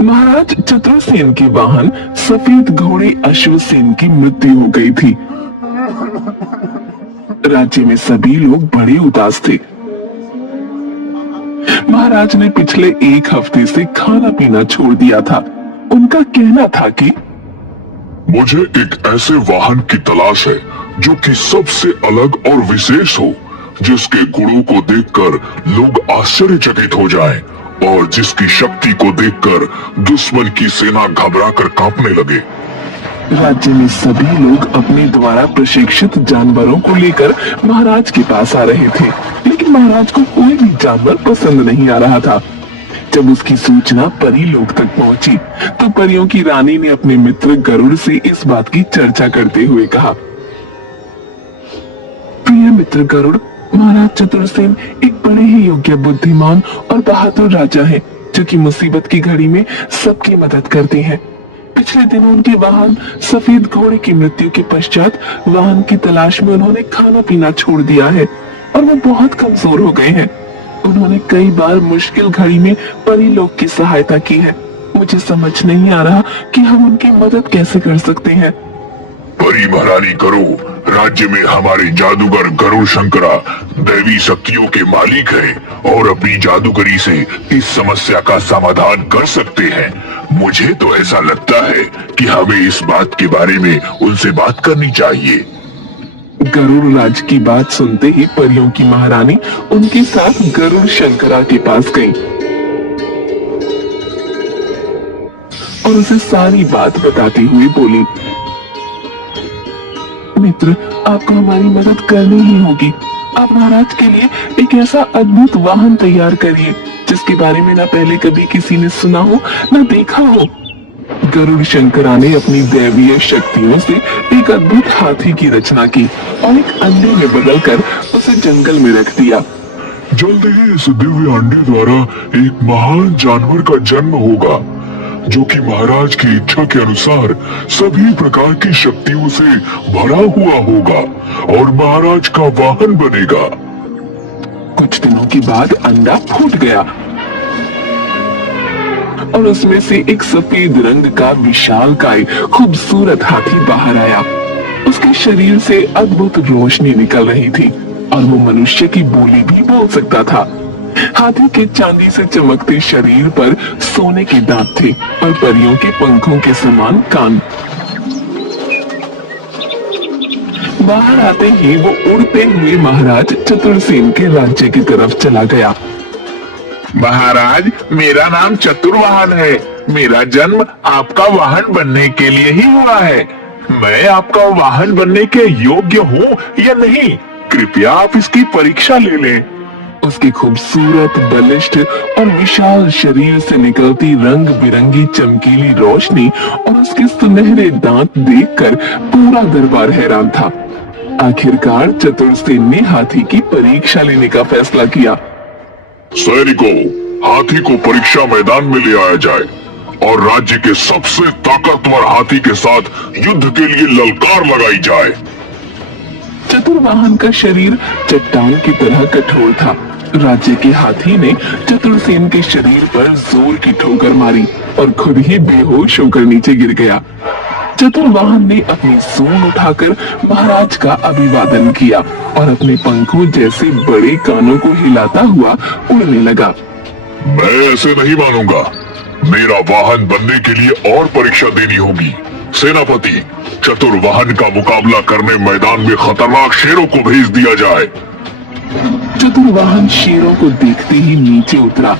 महाराज चतुरसेन के वाहन सफेद घोड़े अश्वसेन की मृत्यु हो गई थी। राज्य में सभी लोग बड़े उदास थे। महाराज ने पिछले एक हफ्ते से खाना पीना छोड़ दिया था। उनका कहना था कि मुझे एक ऐसे वाहन की तलाश है जो कि सबसे अलग और विशेष हो, जिसके गुणों को देखकर लोग आश्चर्यचकित हो जाएं और जिसकी शक्ति को देखकर दुश्मन की सेना घबराकर कांपने लगे। राज्य में सभी लोग अपने द्वारा प्रशिक्षित जानवरों को लेकर महाराज के पास आ रहे थे, लेकिन महाराज को कोई भी जानवर पसंद नहीं आ रहा था। जब उसकी सूचना परी लोक तक पहुंची, तो परियों की रानी ने अपने मित्र गरुड़ से इस बात की चर्चा करते हुए कहा, प्रिय मित्र गरुड़, महाराज चतुरसेन एक बड़े ही योग्य, बुद्धिमान और बहादुर राजा हैं, जो कि मुसीबत की घड़ी में सबकी मदद करते हैं। पिछले दिनों उनके वाहन सफेद घोड़े की मृत्यु के पश्चात वाहन की तलाश में उन्होंने खाना पीना छोड़ दिया है और वो बहुत कमजोर हो गए हैं। उन्होंने कई बार मुश्किल घड़ी में परी लोग की सहायता की है। मुझे समझ नहीं आ रहा कि हम उनकी मदद कैसे कर सकते हैं। परी महारानी गरुड़, राज्य में हमारे जादूगर गरुड़ शंकरा दैवी शक्तियों के मालिक हैं और अपनी जादूगरी से इस समस्या का समाधान कर सकते हैं। मुझे तो ऐसा लगता है कि हमें इस बात के बारे में उनसे बात करनी चाहिए। गरुड़ राज की बात सुनते ही परियों की महारानी उनके साथ गरुड़ शंकरा के पास गई और उसे सारी बात बताती हुई बोली, मित्र, आपको हमारी मदद करनी ही होगी। आप महाराज के लिए एक ऐसा अद्भुत वाहन तैयार करिए जिसके बारे में ना पहले कभी किसी ने सुना हो ना देखा हो। गरुड़ शंकरा ने अपनी दैवीय शक्तियों से एक अद्भुत हाथी की रचना की और एक अंडे में बदलकर उसे जंगल में रख दिया। जल्द ही इस दिव्य अंडे द्वारा एक महान जानवर का जन्म होगा, जो कि महाराज की इच्छा के अनुसार सभी प्रकार की शक्तियों से भरा हुआ होगा और महाराज का वाहन बनेगा। कुछ दिनों के बाद अंडा फूट गया और उसमें से एक सफेद रंग का विशालकाय खूबसूरत हाथी बाहर आया। उसके शरीर से अद्भुत रोशनी निकल रही थी और वो मनुष्य की बोली भी बोल सकता था। हाथी के चांदी से चमकते शरीर पर सोने के दांत थे और परियों के पंखों के समान कान। बाहर आते ही वो उड़ते हुए महाराज चतुरसेन के राज्य की तरफ चला गया। महाराज, मेरा नाम चतुर्वाहन है। मेरा जन्म आपका वाहन बनने के लिए ही हुआ है। मैं आपका वाहन बनने के योग्य हूँ या नहीं? कृपया आप इसकी परीक्षा ले लें। उसके खूबसूरत, बलिष्ठ और विशाल शरीर से निकलती रंग बिरंगी चमकीली रोशनी और उसके सुनहरे दांत देखकर पूरा दरबार हैरान था। आखिरकार चतुरसेन ने हाथी की परीक्षा लेने का फैसला किया। सैनिकों, हाथी को परीक्षा मैदान में ले आया जाए और राज्य के सबसे ताकतवर हाथी के साथ युद्ध के लिए ललकार लगाई जाए। चतुर्वाहन का शरीर चट्टान की तरह कठोर था। राज्य के हाथी ने चतुरसेन के शरीर पर जोर की ठोकर मारी और खुद ही बेहोश होकर नीचे गिर गया। चतुर्वाहन ने अपनी सूंड उठाकर महाराज का अभिवादन किया और अपने पंखों जैसे बड़े कानों को हिलाता हुआ उड़ने लगा। मैं ऐसे नहीं मानूंगा। मेरा वाहन बनने के लिए और परीक्षा देनी होगी। सेनापति, चतुर्वाहन का मुकाबला करने मैदान में खतरनाक शेरों को भेज दिया जाए। चतुर्वाहन शेरों को देखते ही नीचे उतरा।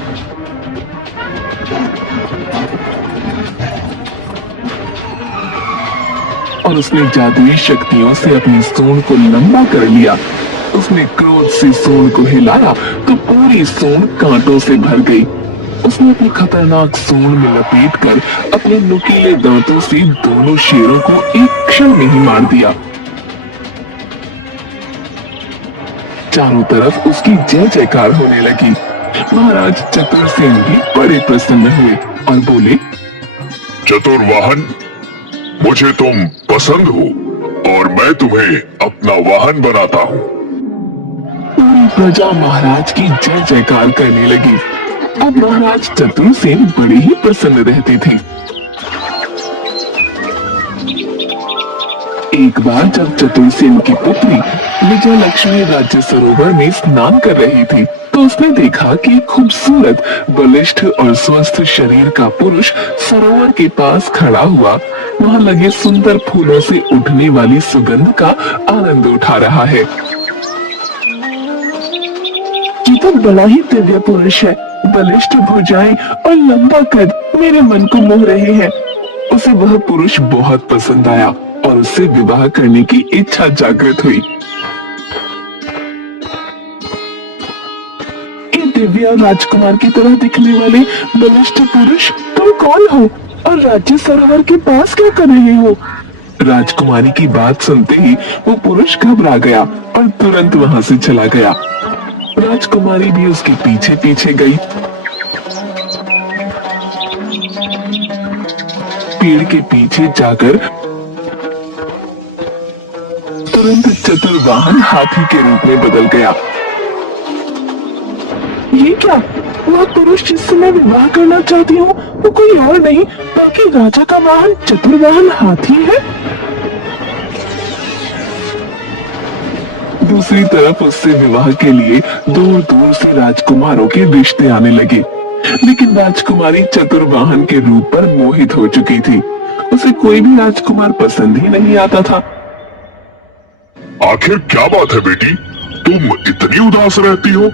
और उसने जादुई शक्तियों से अपनी सूंड को लंबा कर लिया। उसने क्रोध से सूंड को हिलाया तो पूरी सूंड कांटों से भर गई। उसने अपनी खतरनाक सूंड में लपेटकर अपने नुकीले दांतों से दोनों शेरों को एक क्षण में ही मार दिया। चारों तरफ उसकी जय जयकार होने लगी। महाराज चतुरसेन भी बड़े प्रसन्न हुए और बोले, चतुर्वाहन, मुझे तुम पसंद हो। और मैं तुम्हें अपना वाहन बनाता हूँ। पूरी प्रजा महाराज की जय जयकार करने लगी। अब महाराज चतुरसेन बड़े ही प्रसन्न रहते थे। एक बार जब चतुरसेन की पुत्री विजय लक्ष्मी राज्य सरोवर में स्नान कर रही थी, तो उसने देखा कि एक खूबसूरत, बलिष्ठ और स्वस्थ शरीर का पुरुष सरोवर के पास खड़ा हुआ वहां लगे सुंदर फूलों से उठने वाली सुगंध का आनंद उठा रहा है। ये तो बड़ा ही दिव्य पुरुष है। बलिष्ठ भुजाएं और लंबा कद मेरे मन को मोह रहे हैं। उसे वह पुरुष बहुत पसंद आया और उससे विवाह करने की इच्छा जागृत हुई। ये दिव्य राजकुमार की तरह दिखने वाले बलिष्ठ पुरुष तुम कौन हो और राज्य सरोवर के पास क्या कर रहे हो? राजकुमारी की बात सुनते ही वो पुरुष घबरा गया और तुरंत वहां से चला गया। राजकुमारी भी उसके पीछे पीछे गई। पेड़ के पीछे जाकर तुरंत चतुर्वाहन हाथी के रूप में बदल गया। ये क्या? वह पुरुष जिससे मैं विवाह करना चाहती हूँ वो कोई और नहीं बल्कि राजा का वाहन चतुर्वाहन हाथी है। दूसरी तरफ उससे विवाह के लिए दूर दूर से राजकुमारों के रिश्ते आने लगे, लेकिन राजकुमारी चतुर्वाहन के रूप पर मोहित हो चुकी थी। उसे कोई भी राजकुमार पसंद ही नहीं आता था। आखिर क्या बात है बेटी, तुम इतनी उदास रहती हो?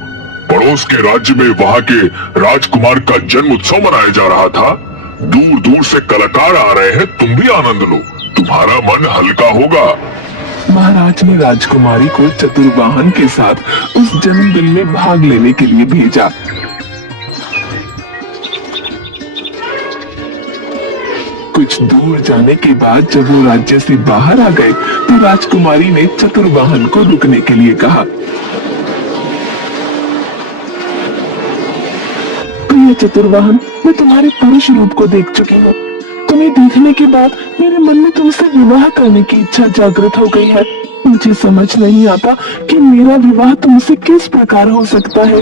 पड़ोस के राज्य में वहाँ के राजकुमार का जन्म उत्सव मनाया जा रहा था। दूर दूर से कलाकार आ रहे हैं, तुम भी आनंद लो, तुम्हारा मन हल्का होगा। महाराज ने राजकुमारी को चतुर्वाहन के साथ उस जन्मदिन में भाग लेने के लिए भेजा। कुछ दूर जाने के बाद जब वो राज्य से बाहर आ गए तो राजकुमारी ने चतुर्वाहन को रुकने के लिए कहा। प्रिय चतुर्वाहन, मैं तुम्हारे पुरुष रूप को देख चुकी हूँ। तुम्हें देखने के बाद मेरे मन में तुमसे विवाह करने की इच्छा जागृत हो गई है। मुझे समझ नहीं आता कि मेरा विवाह तुमसे किस प्रकार हो सकता है।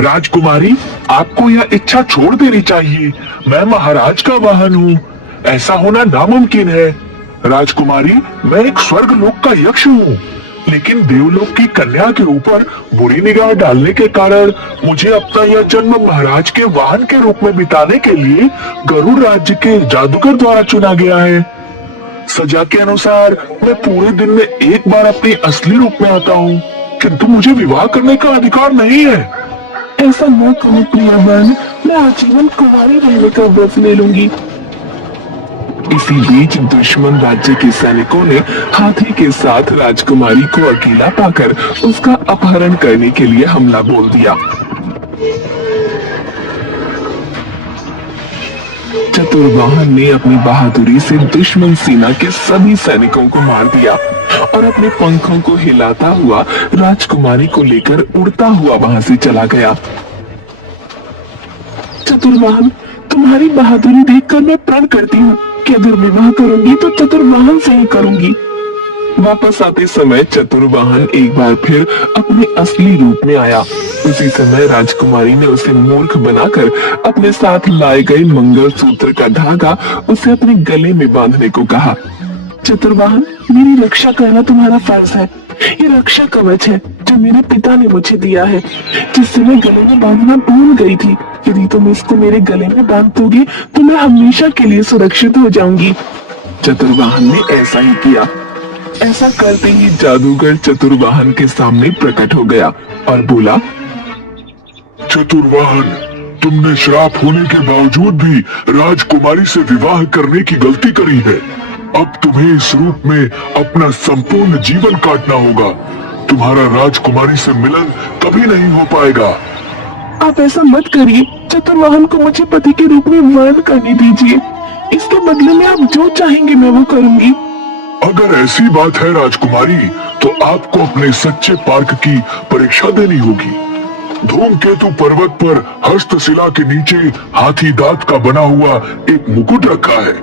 राजकुमारी, आपको यह इच्छा छोड़ देनी चाहिए। मैं महाराज का वाहन हूँ, ऐसा होना नामुमकिन है। राजकुमारी, मैं एक स्वर्ग लोक का यक्ष हूँ, लेकिन देवलोक की कन्या के ऊपर बुरी निगाह डालने के कारण मुझे अपना यह जन्म महाराज के वाहन के रूप में बिताने के लिए गरुड़ राज्य के जादूगर द्वारा चुना गया है। सजा के अनुसार मैं पूरे दिन में एक बार अपने असली रूप में आता हूँ, किंतु मुझे विवाह करने का अधिकार नहीं है। ऐसा न करो प्रियवन, मैं आजीवन कुंवारी रहने का व्रत ले लूंगी। इसी बीच दुश्मन राज्य के सैनिकों ने हाथी के साथ राजकुमारी को अकेला पाकर उसका अपहरण करने के लिए हमला बोल दिया। चतुर्वाहन ने अपनी बहादुरी से दुश्मन सेना के सभी सैनिकों को मार दिया और अपने पंखों को हिलाता हुआ राजकुमारी को लेकर उड़ता हुआ वहां से चला गया। चतुर्वाहन, तुम्हारी बहादुरी देखकर मैं प्रण करती हूँ कि अगर विवाह करूंगी तो चतुर्वाहन से ही करूंगी। वापस आते समय चतुर्वाहन एक बार फिर अपने असली रूप में आया। उसी समय राजकुमारी ने उसे मूर्ख बनाकर अपने साथ लाए गए मंगलसूत्र का धागा उसे अपने गले में बांधने को कहा। चतुर्वाहन, मेरी रक्षा करना तुम्हारा फर्ज है। ये रक्षा कवच है जो मेरे पिता ने मुझे दिया है, जिससे मैं गले में बांधना भूल गई थी। यदि तुम इसको मेरे गले में बांध दोगे तो मैं हमेशा के लिए सुरक्षित हो जाऊंगी। चतुर्वाहन ने ऐसा ही किया। ऐसा करते ही जादूगर चतुर्वाहन के सामने प्रकट हो गया और बोला, चतुर्वाहन, तुमने श्राप होने के बावजूद भी राजकुमारी से विवाह करने की गलती करी है। अब तुम्हें इस रूप में अपना संपूर्ण जीवन काटना होगा। तुम्हारा राजकुमारी से मिलन कभी नहीं हो पाएगा। आप ऐसा मत करिए। चतुर्वाहन को मुझे पति के रूप में वर्ण करने दीजिए। इसके बदले में आप जो चाहेंगे मैं वो करूंगी। अगर ऐसी बात है राजकुमारी, तो आपको अपने सच्चे पार्क की परीक्षा देनी होगी। धूमकेतु पर्वत पर हस्तशिला के नीचे हाथी दांत का बना हुआ एक मुकुट रखा है।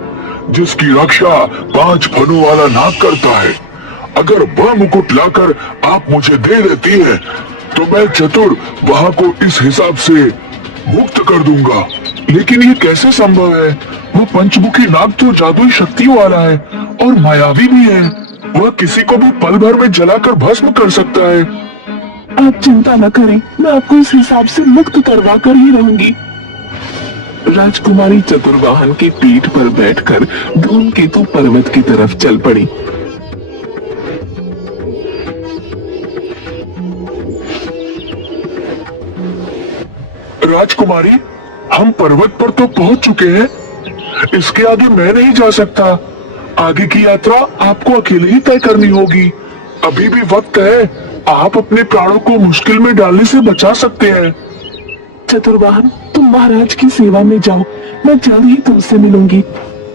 जिसकी रक्षा 5 फनों वाला नाग करता है। अगर वह मुकुट लाकर आप मुझे दे देती हैं, तो मैं चतुर वहां को इस हिसाब से मुक्त कर दूंगा। लेकिन ये कैसे संभव है? वह पंचमुखी नाग तो जादुई शक्तियों वाला है और मायावी भी है। वह किसी को भी पल भर में जलाकर भस्म कर सकता है। आप चिंता न करें, मैं आपको इस हिसाब से मुक्त करवा कर ही रहूंगी। राजकुमारी चतुर्वाहन की पीठ पर बैठकर धूमकेतु पर्वत की तरफ चल पड़ी। राजकुमारी, हम पर्वत पर तो पहुंच चुके हैं। इसके आगे मैं नहीं जा सकता। आगे की यात्रा आपको अकेले ही तय करनी होगी। अभी भी वक्त है, आप अपने प्राणों को मुश्किल में डालने से बचा सकते हैं। चतुर्वाहन, तुम महाराज की सेवा में जाओ, मैं जल्द ही तुमसे मिलूंगी।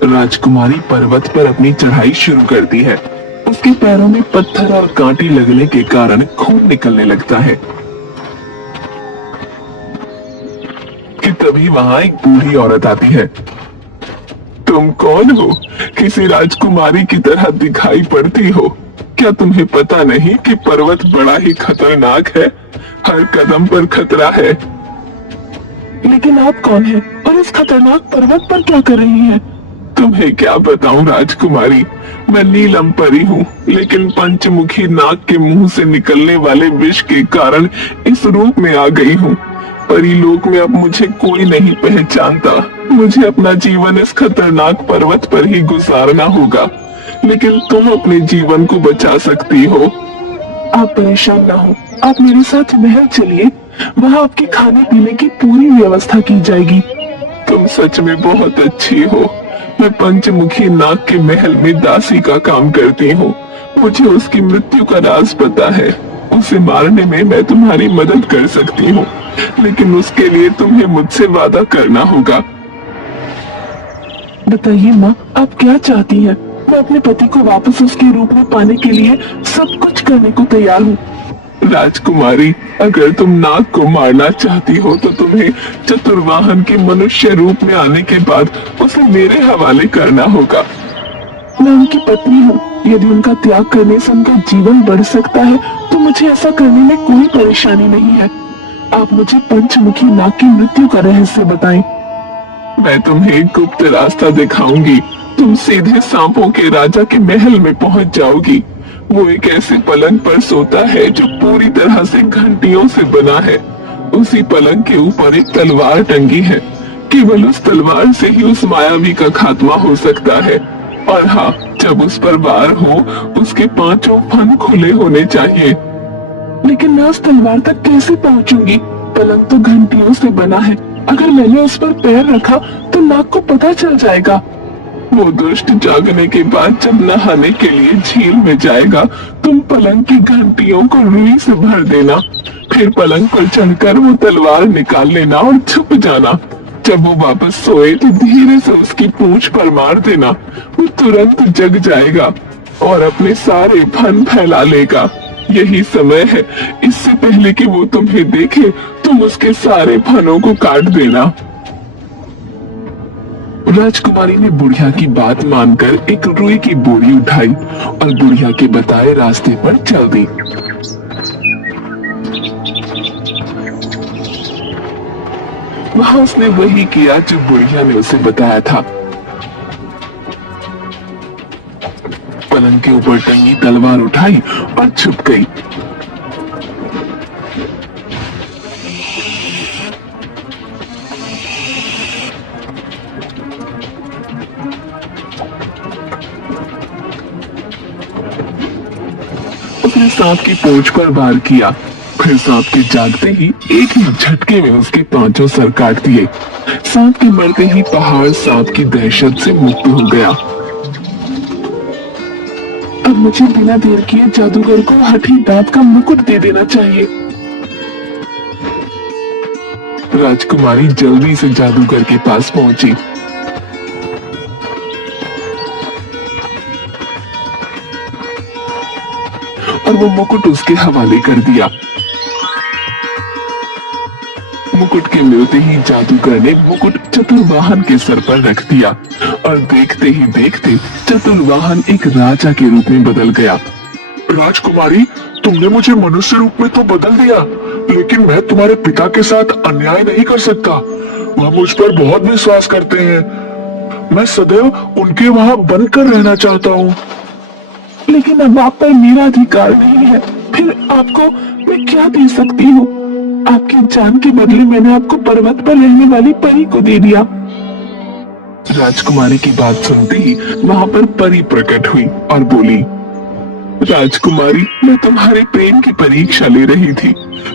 राजकुमारी पर्वत पर अपनी चढ़ाई शुरू करती है। उसके पैरों में पत्थर और कांटे लगने के कारण खून निकलने लगता है कि तभी वहां एक बूढ़ी औरत आती है। तुम कौन हो? किसी राजकुमारी की तरह दिखाई पड़ती हो। क्या तुम्हें पता नहीं कि पर्वत बड़ा ही खतरनाक है? हर कदम पर खतरा है। लेकिन आप कौन हैं और इस खतरनाक पर्वत पर क्या कर रही हैं? तुम्हें क्या बताऊं राजकुमारी, मैं नीलम परी हूँ, लेकिन पंचमुखी नाग के मुंह से निकलने वाले विष के कारण इस रूप में आ गई हूँ। परी लोक में अब मुझे कोई नहीं पहचानता। मुझे अपना जीवन इस खतरनाक पर्वत पर ही गुजारना होगा, लेकिन तुम अपने जीवन को बचा सकती हो। आप परेशान ना हो, आप मेरे साथ महल चलिए, वहाँ आपके खाने पीने की पूरी व्यवस्था की जाएगी। तुम सच में बहुत अच्छी हो। मैं पंचमुखी नाग के महल में दासी का काम करती हूँ। मुझे उसकी मृत्यु का राज पता है। उसे मारने में मैं तुम्हारी मदद कर सकती हूँ, लेकिन उसके लिए तुम्हें मुझसे वादा करना होगा। बताइए माँ, आप क्या चाहती हैं? मैं अपने पति को वापस उसके रूप में पाने के लिए सब कुछ करने को तैयार हूँ। राजकुमारी, अगर तुम नाग को मारना चाहती हो तो तुम्हें चतुर्वाहन के मनुष्य रूप में आने के बाद उसे मेरे हवाले करना होगा। मैं उनकी पत्नी हूँ। यदि उनका त्याग करने से उनका जीवन बढ़ सकता है तो मुझे ऐसा करने में कोई परेशानी नहीं है। आप मुझे पंचमुखी नाग की मृत्यु का रहस्य बताएं। मैं तुम्हें एक गुप्त रास्ता दिखाऊंगी। तुम सीधे सांपों के राजा के महल में पहुंच जाओगी। वो एक ऐसे पलंग पर सोता है जो पूरी तरह से घंटियों से बना है। उसी पलंग के ऊपर एक तलवार टंगी है। केवल उस तलवार से ही उस मायावी का खात्मा हो सकता है। और हाँ, जब उस पर वार हो, उसके 5 फन खुले होने चाहिए। लेकिन मैं उस तलवार तक कैसे पहुंचूंगी? पलंग तो घंटियों से बना है। अगर मैंने उस पर पैर रखा तो नाग को पता चल जाएगा। वो दुष्ट जागने के बाद जब नहाने के लिए झील में जाएगा, तुम पलंग की घंटियों को रुई से भर देना। फिर पलंग पर चढ़कर वो तलवार निकाल लेना और छुप जाना। जब वो वापस सोए तो धीरे से उसकी पूंछ पर मार देना। वो तुरंत जग जाएगा और अपने सारे फन फैला लेगा। यही समय है। इससे पहले कि वो तुम्हें देखे, तुम उसके सारे फनों को काट देना। राजकुमारी ने बुढ़िया की बात मानकर एक रुई की बोरी उठाई और बुढ़िया के बताए रास्ते पर चल दी। वहां उसने वही किया जो बुढ़िया ने उसे बताया था। पलंग के ऊपर टंगी तलवार उठाई और छुप गई। उसने सांप की पूंछ पर वार किया। फिर सांप के जागते ही एक ही झटके में उसके 5 सर काट दिए। सांप के मरते ही पहाड़ सांप की दहशत से मुक्त हो गया। अब मुझे बिना देर किए जादूगर को हठी दांत का मुकुट दे देना चाहिए। राजकुमारी जल्दी से जादूगर के पास पहुंची। और वो मुकुट उसके हवाले कर दिया। मुकुट के मिलते ही जादूगर ने मुकुट चतुर्वाहन के सर पर रख दिया और देखते ही देखते चतुर्वाहन एक राजा के रूप में बदल गया। राजकुमारी, तुमने मुझे मनुष्य रूप में तो बदल दिया, लेकिन मैं तुम्हारे पिता के साथ अन्याय नहीं कर सकता। वह मुझ पर बहुत विश्वास करते हैं। मैं सदैव उनके वहाँ बनकर रहना चाहता हूँ। लेकिन अब आप पर मेरा अधिकार नहीं है, फिर आपको मैं क्या दे सकती हूँ? आपकी जान के बदले मैंने आपको पर्वत पर रहने वाली परी को दे दिया। राजकुमारी की बात सुनते ही वहाँ पर परी प्रकट हुई और बोली, राजकुमारी, मैं तुम्हारे प्रेम की परीक्षा ले रही थी।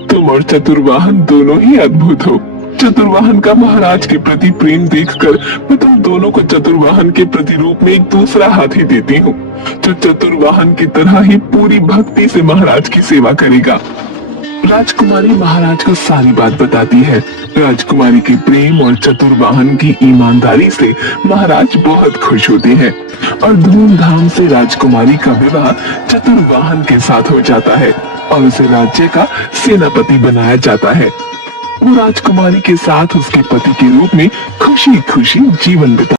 तुम और चतुर्वाहन दोनों ही अद्भुत हो। चतुर्वाहन का महाराज के प्रति प्रेम देखकर मैं तुम दोनों को चतुर्वाहन के प्रतिरूप में एक दूसरा हाथी देती हूँ, जो चतुर्वाहन की तरह ही पूरी भक्ति से महाराज की सेवा करेगा। राजकुमारी महाराज को सारी बात बताती है। राजकुमारी के प्रेम और चतुर्वाहन की ईमानदारी से महाराज बहुत खुश होते हैं और धूमधाम से राजकुमारी का विवाह चतुर्वाहन के साथ हो जाता है और उसे राज्य का सेनापति बनाया जाता है। वो राजकुमारी के साथ उसके पति के रूप में खुशी खुशी जीवन बिता